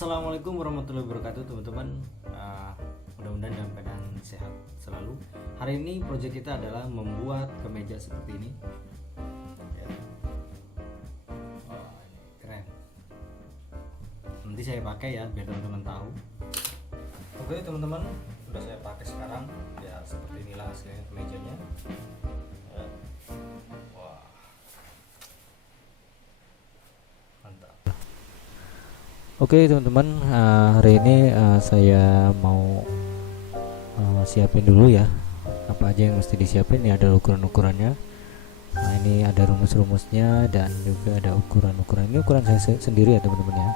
Assalamualaikum warahmatullahi wabarakatuh teman-teman. Mudah-mudahan dalam keadaan sehat selalu. Hari ini proyek kita adalah membuat kemeja seperti ini ya. Wah, ini keren. Nanti saya pakai ya biar teman-teman tahu. Oke teman-teman, sudah saya pakai sekarang ya, seperti inilah hasilnya kemejanya ya. Wah, mantap. Oke teman-teman, hari ini saya mau siapin dulu ya apa aja yang mesti disiapin. Ini ada ukuran-ukurannya. Nah, ini ada rumus-rumusnya dan juga ada ukuran-ukuran. Ini ukuran saya sendiri ya teman-teman ya,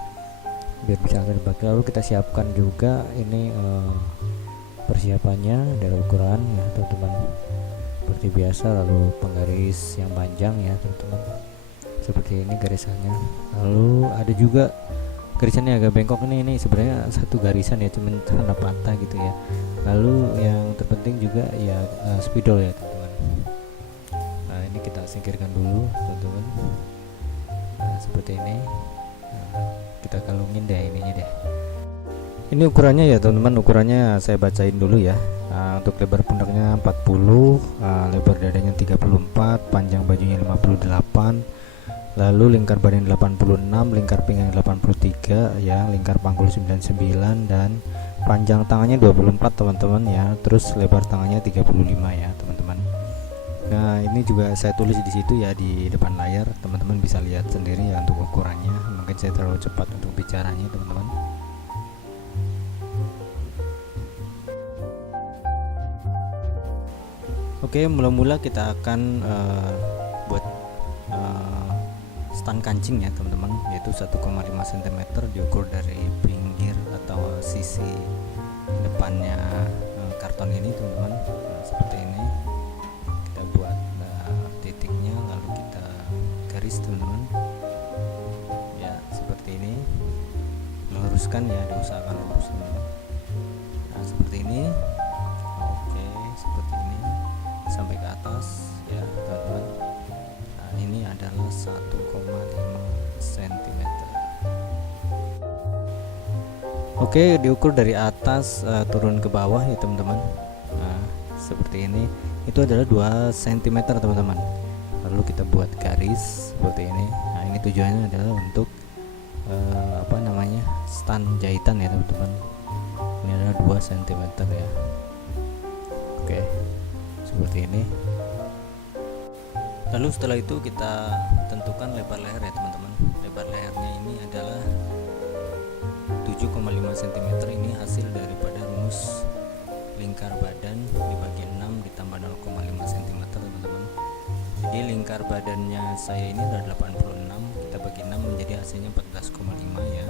biar bisa dipakai. Lalu kita siapkan juga ini persiapannya adalah ukuran ya teman-teman, seperti biasa. Lalu penggaris yang panjang ya teman-teman, seperti ini garisannya. Lalu ada juga garisannya agak bengkok, ini sebenarnya satu garisan ya, cuman karena patah gitu ya. Lalu yang terpenting juga ya spidol ya teman-teman. Nah, ini kita singkirkan dulu teman-teman. Nah, seperti ini. Nah, kita kalungin deh ininya deh. Ini ukurannya ya teman-teman, ukurannya saya bacain dulu ya. Untuk lebar pundaknya 40, lebar dadanya 34, panjang bajunya 58, lalu lingkar badan 86, lingkar pinggang 83 ya, lingkar panggul 99, dan panjang tangannya 24 teman-teman ya. Terus lebar tangannya 35 ya teman-teman. Nah, ini juga saya tulis di situ ya di depan layar, teman-teman bisa lihat sendiri ya untuk ukurannya. Mungkin saya terlalu cepat untuk bicaranya teman-teman. Oke, mula-mula kita akan buat stand kancing ya teman-teman, yaitu 1,5 cm diukur dari pinggir atau sisi depannya karton ini teman-teman. Nah, seperti ini kita buat titiknya, lalu kita garis teman-teman ya, seperti ini. Meluruskan ya, diusahakan lurus teman-teman. Nah, seperti ini. Oke, seperti ini sampai ke atas ya teman-teman. Ini adalah 1,5 cm. Oke, diukur dari atas turun ke bawah ya teman-teman. Nah, seperti ini. Itu adalah 2 cm teman-teman. Lalu kita buat garis seperti ini. Nah, ini tujuannya adalah untuk stand jahitan ya teman-teman. Ini adalah 2 cm ya. Oke, seperti ini. Lalu setelah itu kita tentukan lebar leher ya teman-teman. Lebar lehernya ini adalah 7,5 cm. Ini hasil daripada rumus lingkar badan dibagi 6 ditambah 0,5 cm teman-teman. Jadi lingkar badannya saya ini adalah 86, kita bagi 6 menjadi hasilnya 14,5 ya.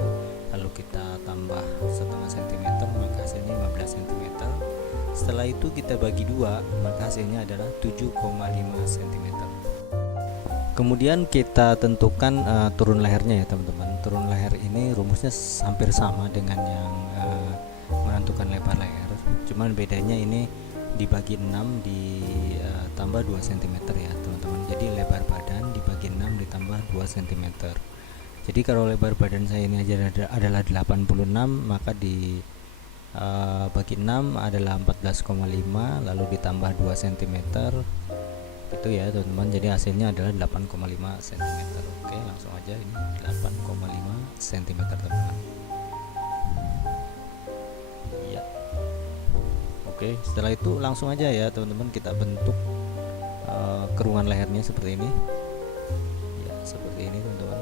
Lalu kita tambah setengah cm, maka hasilnya 15 cm. Setelah itu kita bagi 2, maka hasilnya adalah 7,5 cm. Kemudian kita tentukan turun lehernya ya teman-teman. Turun leher ini rumusnya hampir sama dengan yang menentukan lebar leher, cuman bedanya ini dibagi 6 ditambah 2 cm ya teman-teman. Jadi lebar badan dibagi 6 ditambah 2 cm. Jadi kalau lebar badan saya ini aja adalah 86, maka di bagi 6 adalah 14,5, lalu ditambah 2 cm itu ya teman-teman. Jadi hasilnya adalah 8,5 cm. Oke, langsung aja, ini 8,5 cm teman-teman ya. Oke, setelah itu langsung aja ya teman-teman, kita bentuk kerungan lehernya seperti ini ya, seperti ini teman-teman.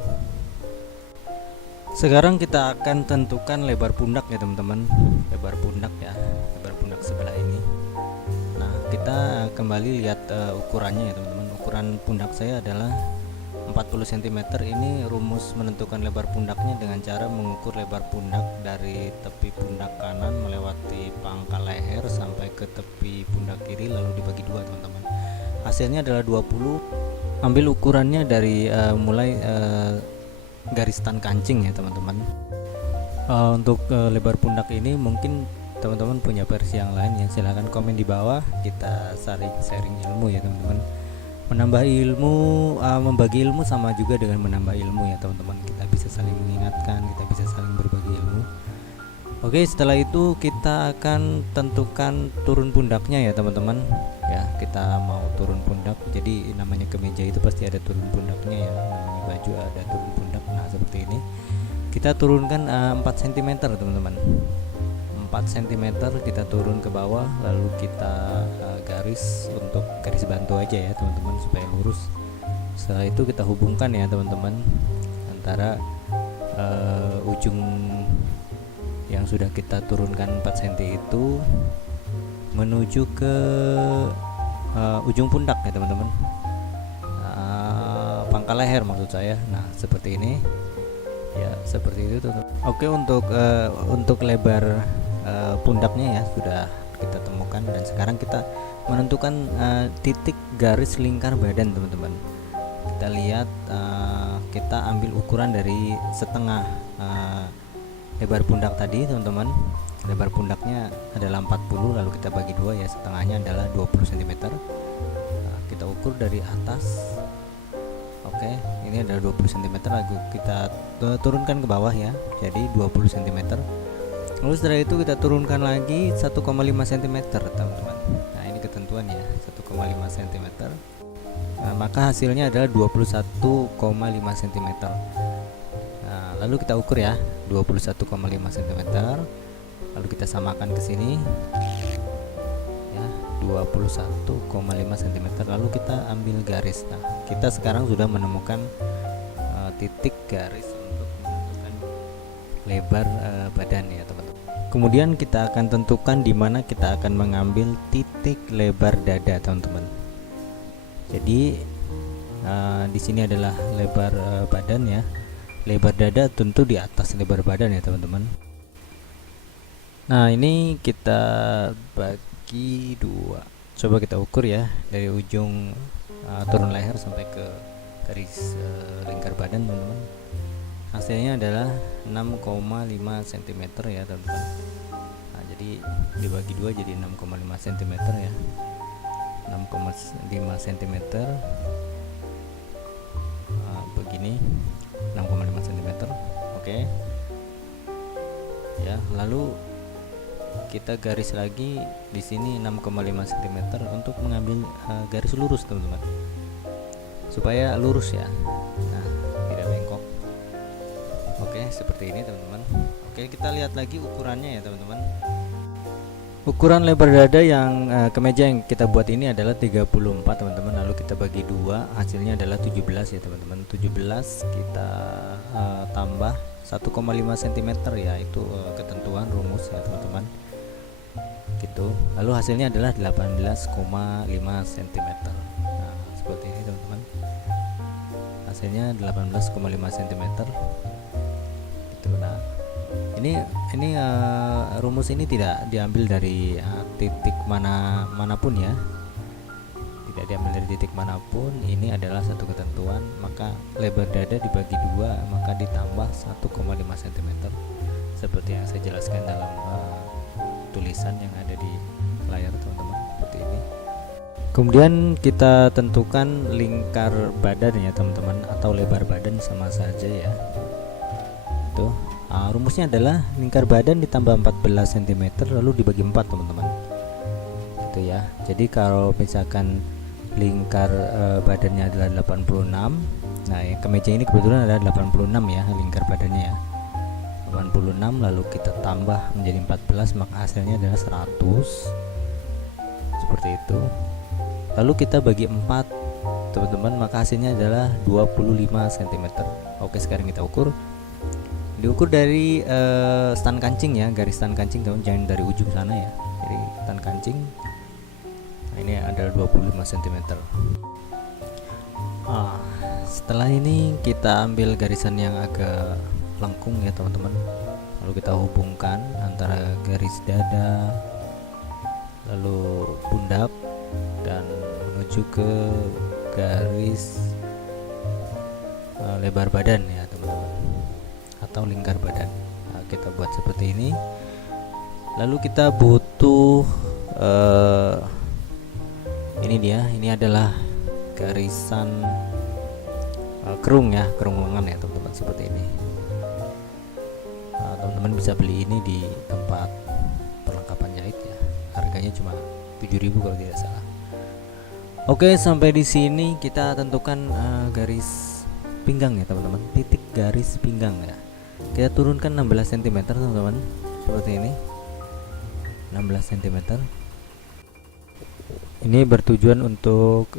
Sekarang kita akan tentukan lebar pundak ya teman-teman. Lebar pundak ya, lebar pundak sebelah ini. Nah, kita kembali lihat ukurannya ya teman-teman. Ukuran pundak saya adalah 40 cm. Ini rumus menentukan lebar pundaknya dengan cara mengukur lebar pundak dari tepi pundak kanan melewati pangkal leher sampai ke tepi pundak kiri, lalu dibagi 2 teman-teman. Hasilnya adalah 20. Ambil ukurannya dari mulai garis stand kancing ya teman-teman. Untuk lebar pundak ini mungkin teman-teman punya versi yang lain ya, silahkan komen di bawah, kita sharing ilmu ya teman-teman. Menambah ilmu, membagi ilmu sama juga dengan menambah ilmu ya teman-teman. Kita bisa saling mengingatkan, kita bisa saling berbagi ilmu. Oke, setelah itu kita akan tentukan turun pundaknya ya teman-teman. Ya, kita mau turun pundak. Jadi namanya kemeja itu pasti ada turun pundaknya ya. Namanya baju ada turun pundak. Nah, seperti ini. Kita turunkan 4 cm teman-teman. 4 cm kita turun ke bawah, lalu kita garis untuk garis bantu aja ya teman-teman supaya lurus. Setelah itu kita hubungkan ya teman-teman antara ujung yang sudah kita turunkan 4 cm itu menuju ke ujung pundak ya teman-teman, pangkal leher maksud saya. Nah, seperti ini ya, seperti itu teman-teman. Oke, untuk lebar pundaknya ya sudah kita temukan, dan sekarang kita menentukan titik garis lingkar badan teman-teman. Kita lihat, kita ambil ukuran dari setengah lebar pundak tadi teman-teman. Lebar pundaknya adalah 40, lalu kita bagi dua ya, setengahnya adalah 20 cm. Kita ukur dari atas. Oke, ini adalah 20 cm, lalu kita turunkan ke bawah ya, jadi 20 cm. Lalu setelah itu kita turunkan lagi 1,5 cm teman-teman. Nah, ini ketentuan ya, 1,5 cm. Maka hasilnya adalah 21,5 cm. Lalu kita ukur ya, 21,5 cm. Lalu kita samakan ke sini ya, 21,5 cm. Lalu kita ambil garis. Nah, kita sekarang sudah menemukan titik garis untuk menentukan lebar badan ya teman-teman. Kemudian kita akan tentukan di mana kita akan mengambil titik lebar dada teman-teman. Jadi di sini adalah lebar badan ya. Lebar dada tentu di atas lebar badan ya teman-teman. Nah, ini kita bagi dua. Coba kita ukur ya, dari ujung turun leher sampai ke garis lingkar badan teman-teman. Hasilnya adalah 6,5 cm ya teman-teman. Nah, jadi dibagi dua jadi 6,5 cm ya. 6,5 cm begini, 6,5 cm. Oke ya, lalu kita garis lagi di sini 6,5 cm untuk mengambil garis lurus teman-teman, supaya lurus ya. Nah, tidak bengkok. Oke, seperti ini teman-teman. Oke, kita lihat lagi ukurannya ya teman-teman. Ukuran lebar dada yang kemeja yang kita buat ini adalah 34 teman-teman. Lalu kita bagi dua, hasilnya adalah 17 ya teman-teman. 17 kita tambah 1,5 cm ya, itu ketentuan rumus ya teman-teman gitu. Lalu hasilnya adalah 18,5 cm. Nah, seperti ini teman-teman. Hasilnya 18,5 cm gitu. Nah, ini rumus ini tidak diambil dari titik manapun ya, tidak diambil dari titik manapun. Ini adalah satu ketentuan. Maka lebar dada dibagi dua, maka ditambah 1,5 cm seperti yang saya jelaskan dalam tulisan yang ada di layar teman-teman, seperti ini. Kemudian kita tentukan lingkar badan ya teman-teman, atau lebar badan sama saja ya. Itu rumusnya adalah lingkar badan ditambah 14 cm lalu dibagi 4 teman-teman. Itu ya. Jadi kalau misalkan lingkar badannya adalah 86. Nah, kemeja ini kebetulan ada 86 ya lingkar badannya ya. 86 lalu kita tambah menjadi 14, maka hasilnya adalah 100. Seperti itu. Lalu kita bagi 4 teman-teman, maka hasilnya adalah 25 cm. Oke, sekarang kita ukur. Diukur dari stan kancing ya, garis stan kancing teman, jangan dari ujung sana ya. Jadi stan kancing. Nah, ini adalah 25 cm. Setelah ini kita ambil garisan yang agak lengkung ya teman-teman. Lalu kita hubungkan antara garis dada, lalu pundak, dan menuju ke garis lebar badan ya teman-teman, atau lingkar badan. Nah, kita buat seperti ini. Lalu kita butuh ini dia, ini adalah garisan kerung ya, kerung lengan ya teman-teman, seperti ini. teman-teman bisa beli ini di tempat perlengkapan jahit ya, harganya cuma 7.000 kalau tidak salah. Oke, sampai di sini kita tentukan garis pinggang ya teman-teman, titik garis pinggang ya. Kita turunkan 16 cm teman-teman, seperti ini, 16 cm. Ini bertujuan untuk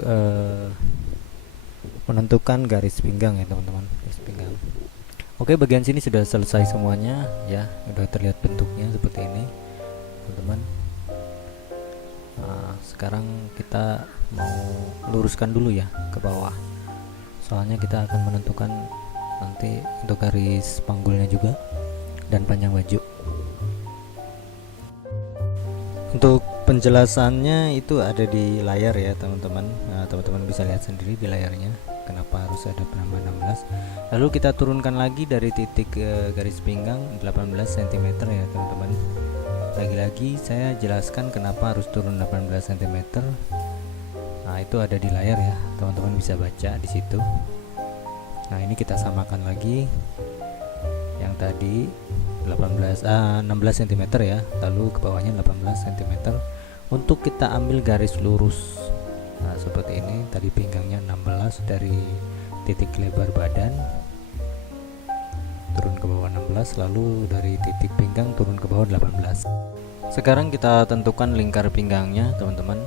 menentukan garis pinggang ya teman-teman, garis pinggang. Oke, bagian sini sudah selesai semuanya ya, sudah terlihat bentuknya seperti ini teman-teman. Nah, sekarang kita mau luruskan dulu ya ke bawah, soalnya kita akan menentukan nanti untuk garis panggulnya juga dan panjang baju. Untuk penjelasannya itu ada di layar ya teman-teman. Nah, teman-teman bisa lihat sendiri di layarnya kenapa harus ada penambahan 16. Lalu kita turunkan lagi dari titik garis pinggang 18 cm ya teman-teman. Lagi-lagi saya jelaskan kenapa harus turun 18 cm. Nah, itu ada di layar ya, teman-teman bisa baca di situ. Nah, ini kita samakan lagi yang tadi 16 cm ya, lalu ke bawahnya 18 cm untuk kita ambil garis lurus. Nah, seperti ini, tadi pinggangnya 16 dari titik lebar badan turun ke bawah 16, lalu dari titik pinggang turun ke bawah 18. Sekarang kita tentukan lingkar pinggangnya teman-teman.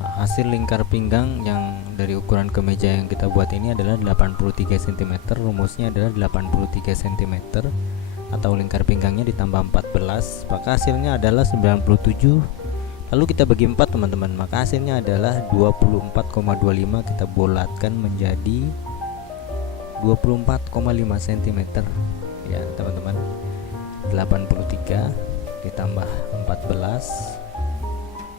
Nah, hasil lingkar pinggang yang dari ukuran kemeja yang kita buat ini adalah 83 cm. Rumusnya adalah 83 cm atau lingkar pinggangnya ditambah 14, maka hasilnya adalah 97. Lalu kita bagi 4 teman-teman, maka hasilnya adalah 24,25. Kita bulatkan menjadi 24,5 cm ya teman-teman. 83 ditambah 14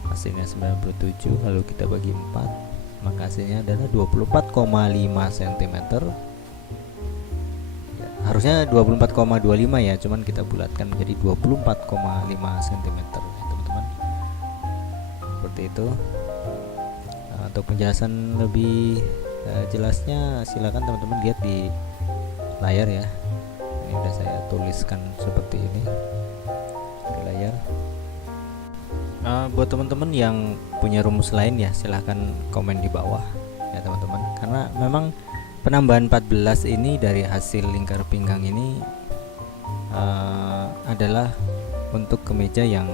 hasilnya 97, lalu kita bagi 4, maka hasilnya adalah 24,5 cm ya, harusnya 24,25 ya, cuman kita bulatkan menjadi 24,5 cm ya teman-teman, seperti itu. Nah, untuk penjelasan lebih jelasnya silakan teman-teman lihat di layar ya. Ini udah saya tuliskan seperti ini di layar. Buat teman-teman yang punya rumus lain ya, silahkan komen di bawah ya teman-teman, karena memang penambahan 14 ini dari hasil lingkar pinggang ini adalah untuk kemeja yang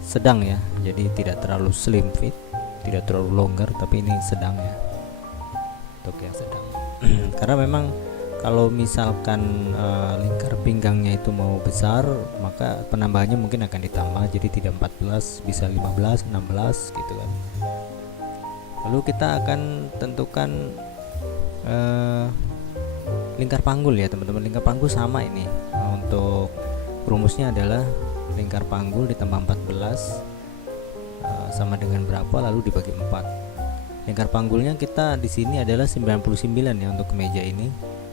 sedang ya, jadi tidak terlalu slim fit, tidak terlalu longgar, tapi ini sedang ya, untuk yang sedang. Karena memang kalau misalkan lingkar pinggangnya itu mau besar, maka penambahannya mungkin akan ditambah, jadi tidak 14, bisa 15, 16 gitu kan. Lalu kita akan tentukan lingkar panggul ya teman-teman. Lingkar panggul sama ini, untuk rumusnya adalah lingkar panggul ditambah 14 sama dengan berapa, lalu dibagi 4. Lingkar panggulnya kita di sini adalah 99 ya untuk kemeja ini.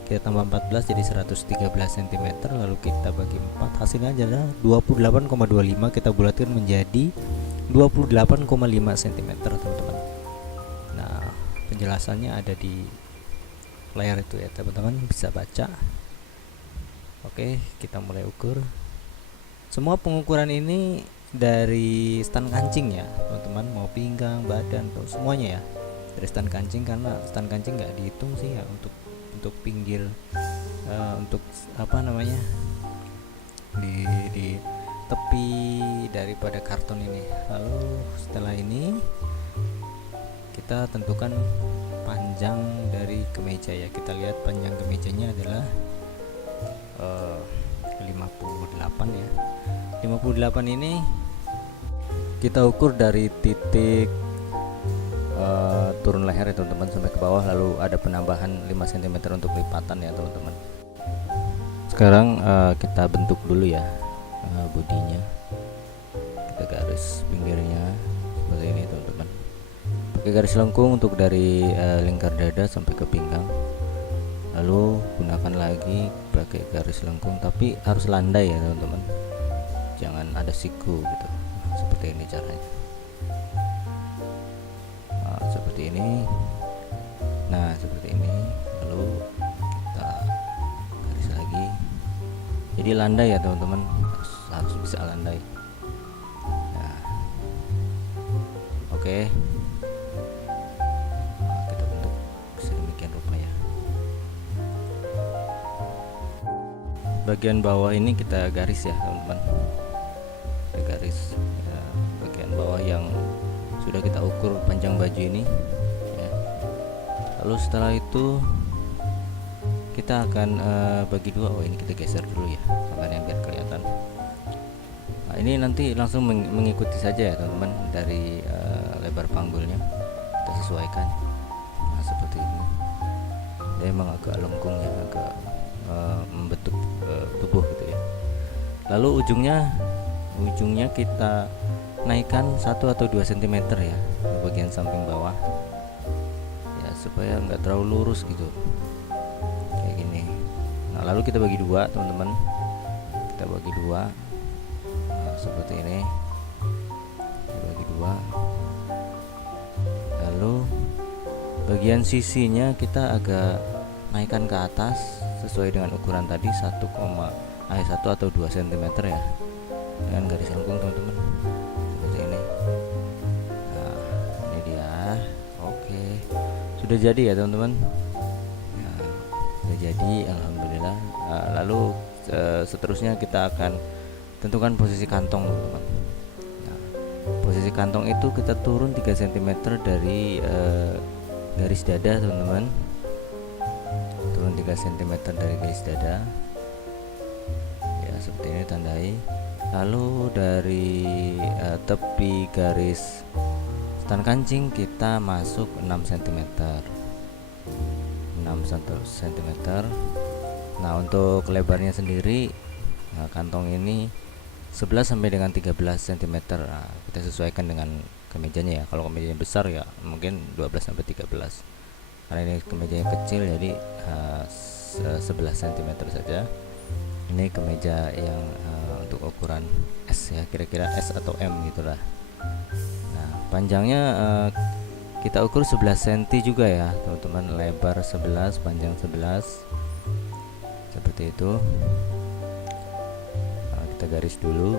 Kita tambah 14 jadi 113 cm, lalu kita bagi 4, hasilnya adalah 28,25. Kita bulatkan menjadi 28,5 cm teman-teman. Nah, penjelasannya ada di layar itu ya teman-teman, bisa baca. Oke, kita mulai ukur. Semua pengukuran ini dari stand kancing ya teman-teman, mau pinggang, badan, atau semuanya ya dari stand kancing, karena stand kancing nggak dihitung sih ya untuk pinggir, untuk apa namanya, di tepi daripada karton ini. Lalu setelah ini kita tentukan panjang dari kemeja ya. Kita lihat panjang kemejanya adalah 58 ya. 58 ini kita ukur dari titik turun leher ya teman-teman sampai ke bawah, lalu ada penambahan 5 cm untuk lipatan ya teman-teman. Sekarang kita bentuk dulu ya bodinya. Kita garis pinggirnya seperti ini teman-teman, pakai garis lengkung untuk dari lingkar dada sampai ke pinggang, lalu gunakan lagi pakai garis lengkung, tapi harus landai ya teman-teman, jangan ada siku gitu. Seperti ini caranya. Seperti ini. Nah, seperti ini. Lalu kita garis lagi Jadi landai ya teman-teman, harus bisa landai. Nah, oke. Nah, kita bentuk sedemikian rupa ya. Bagian bawah ini kita garis ya teman-teman, kita garis ya, bagian bawah yang sudah kita ukur panjang baju ini ya. Lalu setelah itu kita akan bagi dua. Oh, ini kita geser dulu ya makanya biar kelihatan. Nah, ini nanti langsung mengikuti saja ya teman-teman, dari lebar panggulnya kita sesuaikan. Nah, seperti ini. Dia emang agak lengkung ya, agak membentuk tubuh gitu ya. Lalu ujungnya kita naikkan 1 atau 2 cm ya di bagian samping bawah ya, supaya nggak terlalu lurus gitu kayak gini. Nah, lalu kita bagi dua teman-teman, kita bagi dua. Nah, seperti ini kita bagi dua. Lalu bagian sisinya kita agak naikkan ke atas sesuai dengan ukuran tadi 1 atau 2 cm ya, dengan garis lengkung teman-teman, seperti ini. Nah, ini dia. Oke, sudah jadi ya teman-teman. Nah, sudah jadi, alhamdulillah. Lalu seterusnya kita akan tentukan posisi kantong teman-teman. Nah, posisi kantong itu kita turun 3 cm dari garis dada teman-teman, turun 3 cm dari garis dada ya, seperti ini tandai. Lalu dari tepi garis stan kancing kita masuk 6 cm. Nah, untuk lebarnya sendiri, nah, kantong ini 11 sampai dengan 13 cm. Nah, kita sesuaikan dengan kemejanya ya. Kalau kemejanya besar ya mungkin 12 sampai 13. Karena ini kemeja yang kecil jadi 11 cm saja. Ini kemeja yang untuk ukuran S ya, kira-kira S atau M gitulah. Nah, panjangnya kita ukur 11 cm juga ya teman-teman, lebar 11, panjang 11, seperti itu. Nah, kita garis dulu,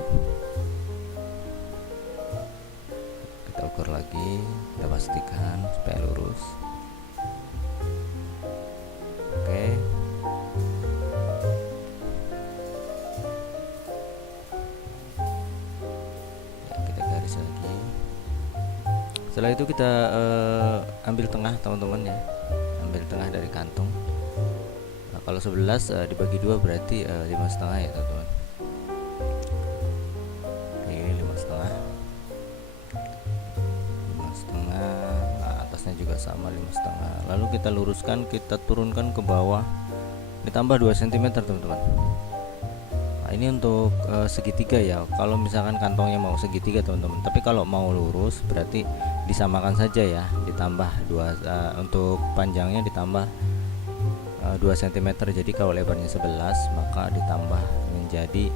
kita ukur lagi, kita pastikan supaya lurus. Oke. Ya, kita garis lagi. Setelah itu kita ambil tengah teman-teman ya, ambil tengah dari kantong. Nah, kalau 11 dibagi 2 berarti 5,5 ya teman-teman. Kayak ini 5,5. 5,5. Nah, atasnya juga sama 5,5. Lalu kita luruskan, kita turunkan ke bawah, ditambah 2 cm teman-teman. Nah, ini untuk segitiga ya. Kalau misalkan kantongnya mau segitiga teman-teman, tapi kalau mau lurus berarti disamakan saja ya, ditambah 2 untuk panjangnya ditambah 2 cm. Jadi kalau lebarnya 11 maka ditambah menjadi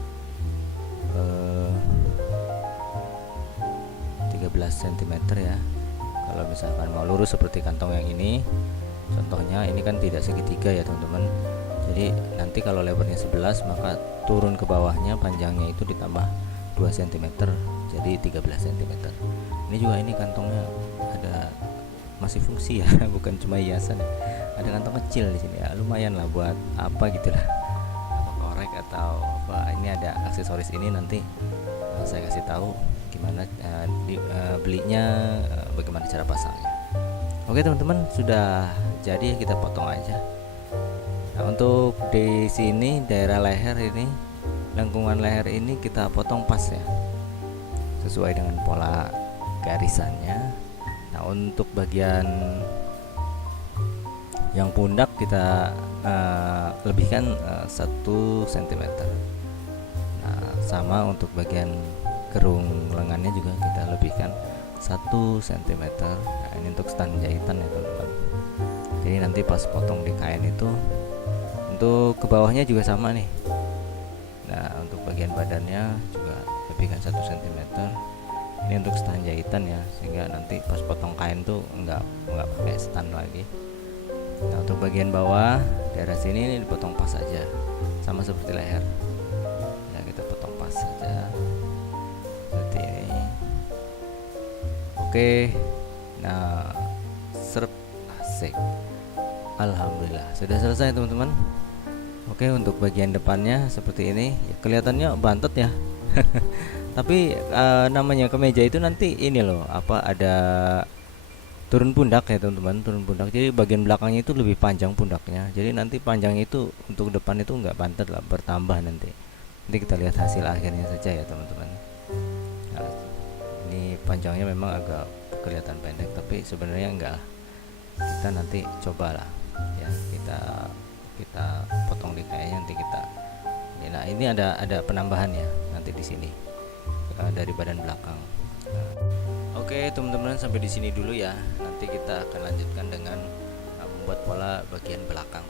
13 cm ya. Kalau misalkan mau lurus seperti kantong yang ini, contohnya ini kan tidak segitiga ya teman-teman. Jadi nanti kalau lebarnya 11 maka turun ke bawahnya panjangnya itu ditambah 2 cm jadi 13 cm. Ini juga, ini kantongnya ada masih fungsi ya, bukan cuma hiasan. Ada kantong kecil di sini ya, lumayan lah buat apa gitulah, apa korek atau apa. Ini ada aksesoris ini, nanti saya kasih tahu gimana belinya, bagaimana cara pasangnya. Oke teman-teman, sudah jadi, kita potong aja. Nah, untuk di sini daerah leher ini, lengkungan leher ini kita potong pas ya, sesuai dengan pola garisannya. Nah, untuk bagian yang pundak kita lebihkan 1 cm. Nah, sama untuk bagian kerung lengannya juga kita lebihkan 1 cm. Nah, ini untuk stand jahitan ya teman-teman. Jadi nanti pas potong di kain itu, untuk ke bawahnya juga sama nih. Nah, untuk bagian badannya juga lebihkan 1 cm. Ini untuk stand jahitan ya, sehingga nanti pas potong kain tuh nggak pakai stand lagi. Nah, untuk bagian bawah daerah sini ini dipotong pas aja, sama seperti leher. Oke, nah serp asik, alhamdulillah sudah selesai teman-teman. Oke, untuk bagian depannya seperti ini ya, kelihatannya bantet ya. Tapi namanya kemeja itu nanti ini loh, apa ada turun pundak ya teman-teman, turun pundak. Jadi bagian belakangnya itu lebih panjang pundaknya. Jadi nanti panjangnya itu untuk depan itu nggak bantet lah, bertambah nanti. Nanti kita lihat hasil akhirnya saja ya teman-teman. Nah, ini panjangnya memang agak kelihatan pendek, tapi sebenarnya enggak. Kita nanti cobalah ya, kita potong di kayaknya nanti kita. Nah, ini ada penambahan ya nanti di sini dari badan belakang. Nah, oke teman-teman, sampai di sini dulu ya. Nanti kita akan lanjutkan dengan membuat pola bagian belakang.